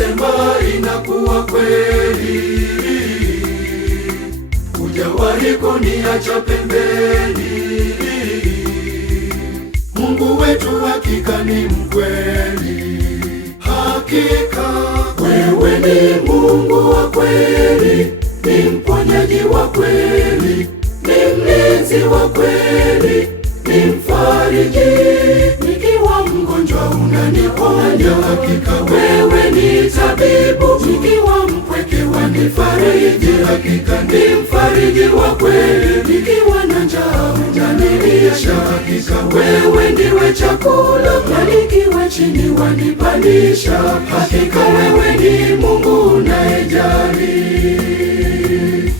ukisema inakuwa kweli. Hujawahi kuniacha pembeni. Mungu wetu hakika ni mkweli. Hakika wewe ni Mungu wa kweli, ni mponyaji wa kweli, ni mlinzi wa kweli, ni mfariji. Nikiwa mgonjwa unaniponya, hakika wewe ni tabibu. Nikiwa mpweke wanifariji, hakika ni mfariji wa kweli. Nikiwa na njaa unanilisha, hakika wewe ndiwe chakula. Na nikiwa chini wanipandisha, hakika wewe ni Mungu unayejali.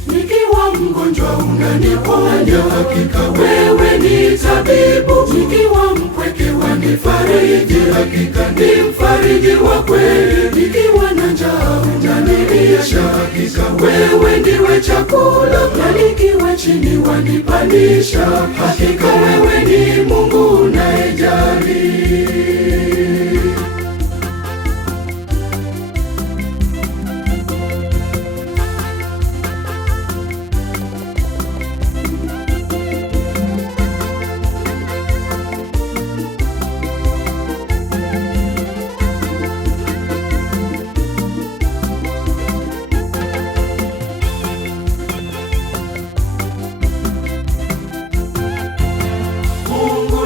Nikiwa mgonjwa unaniponya, hakika wewe ni tabibu. Nikiwa mpweke wanifariji, hakika ni mfariji wa kweli. Nikiwa na njaa unanilisha, hakika wewe ndiwe chakula. Na nikiwa chini wanipandisha, hakika wewe ni Mungu unayejali.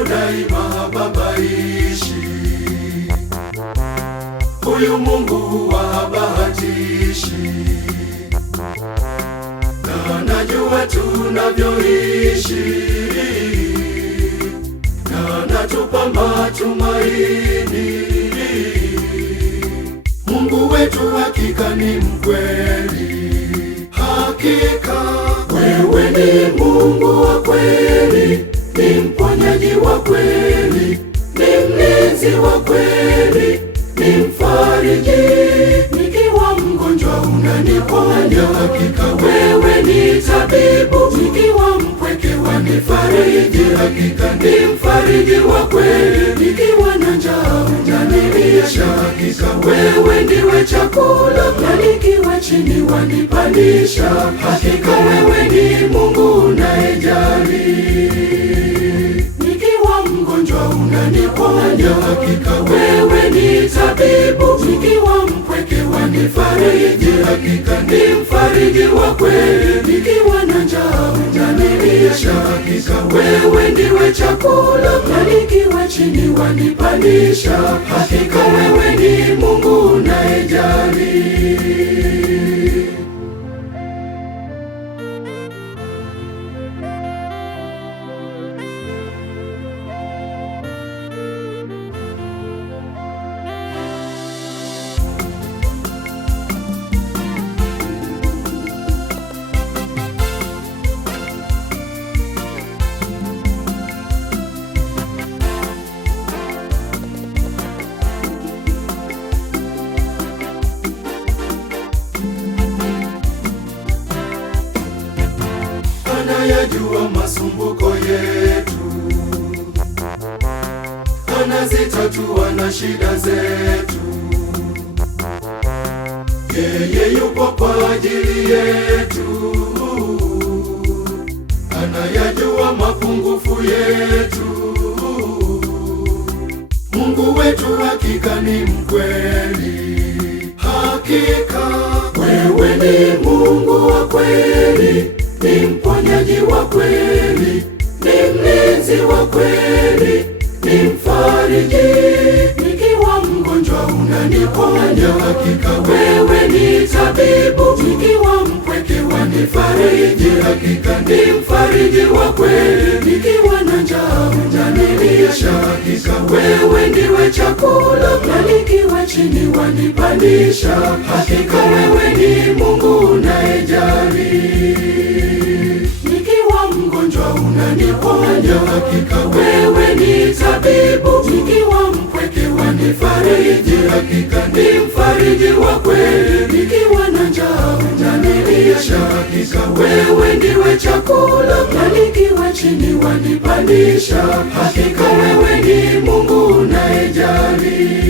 Daima hababaishi, huyu Mungu huwa habahatishi. Na najua tunavyoishi, na natupa matumaini. Mungu wetu hakika ni mkweli. Hakika wewe ni Mungu wa kweli, ni mponyaji wa kweli, ni mlinzi wa kweli, ni mfariji. Nikiwa mgonjwa unaniponya, hakika wewe ni tabibu. Nikiwa mpweke wanifariji, hakika ni mfariji wa kweli. Nikiwa na njaa unanilisha, hakika wewe ndiwe chakula. Na nikiwa chini wanipandisha, hakika wewe ni Mungu unayejali. Nikiwa mgonjwa unaniponya, hakika wewe ni tabibu. Nikiwa mpweke wanifariji, hakika ni mfariji wa kweli. Nikiwa na njaa unanilisha, hakika wewe ndiwe chakula. Na nikiwa chini wanipandisha, hakika wewe ni Mungu unayejali. Anayajua masumbuko yetu, anazitatua na shida zetu. Yeye yupo kwa ajili yetu, anayajua mapungufu yetu. Mungu wetu hakika ni mkweli. Hakika wewe ni Mungu wa kweli, ni mponyaji wa kweli, ni mlinzi wa kweli, ni mfariji. Nikiwa mgonjwa unaniponya, hakika wewe ni tabibu. Nikiwa mpweke wanifariji, hakika ni mfariji wa kweli. Nikiwa na njaa unanilisha, hakika wewe ndiwe chakula. Na nikiwa chini wanipandisha, hakika wewe ni Mungu unayejali. Nikiwa mgonjwa unaniponya, hakika wewe ni tabibu. Nikiwa mpweke wanifariji, hakika ni mfariji wa kweli. Nikiwa na njaa unanilisha, hakika wewe ndiwe chakula. Na nikiwa chini wanipandisha, hakika wewe ni Mungu unayejali.